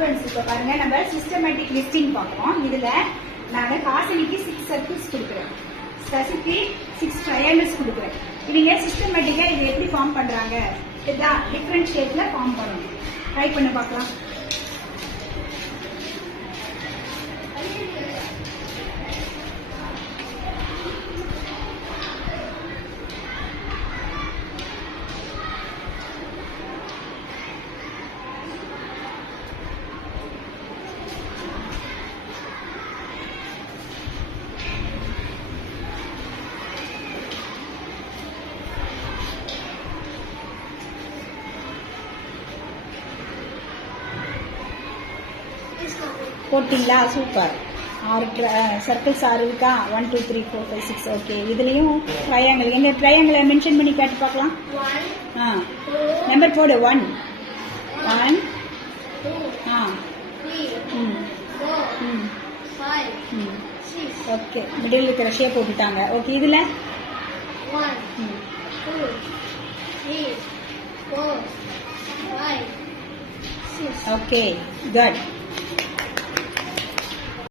Students இப்போ பாருங்க நம்ம சிஸ்டமேட்டிக் லிஸ்டிங் பார்க்குறோம். இதுல நான் ஹாசினிக்கு 6 சர்க்கிள்ஸ் கொடுக்குறேன், சசிக்கு 6 ட்ரையாங்கிள்ஸ் கொடுக்குறேன். இவங்க சிஸ்டமேட்டிக்கா இது எப்படி ஃபார்ம் பண்றாங்க, இதுதான் டிஃப்ரெண்ட் ஷேப்ல ஃபார்ம் பண்ணணும். ட்ரை பண்ணி பார்க்கலாம். போட்டிங்களா? சூப்பர். 6 சர்க்கிள்ஸ் 6 இருக்கா? 1 2 3 4 5 6. ஓகே, இதுலயும் ட்ரையாங்கிள். எங்க ட்ரையாங்கிளை மென்ஷன் பண்ணி காட்டி பார்க்கலாம். நம்பர் போடு. 1 1 ஓகே, மிடில் இருக்கிற ஷேப் போட்டுட்டாங்க. ஓகே, இதுல 1 2 3 4 5 6. Okay, good.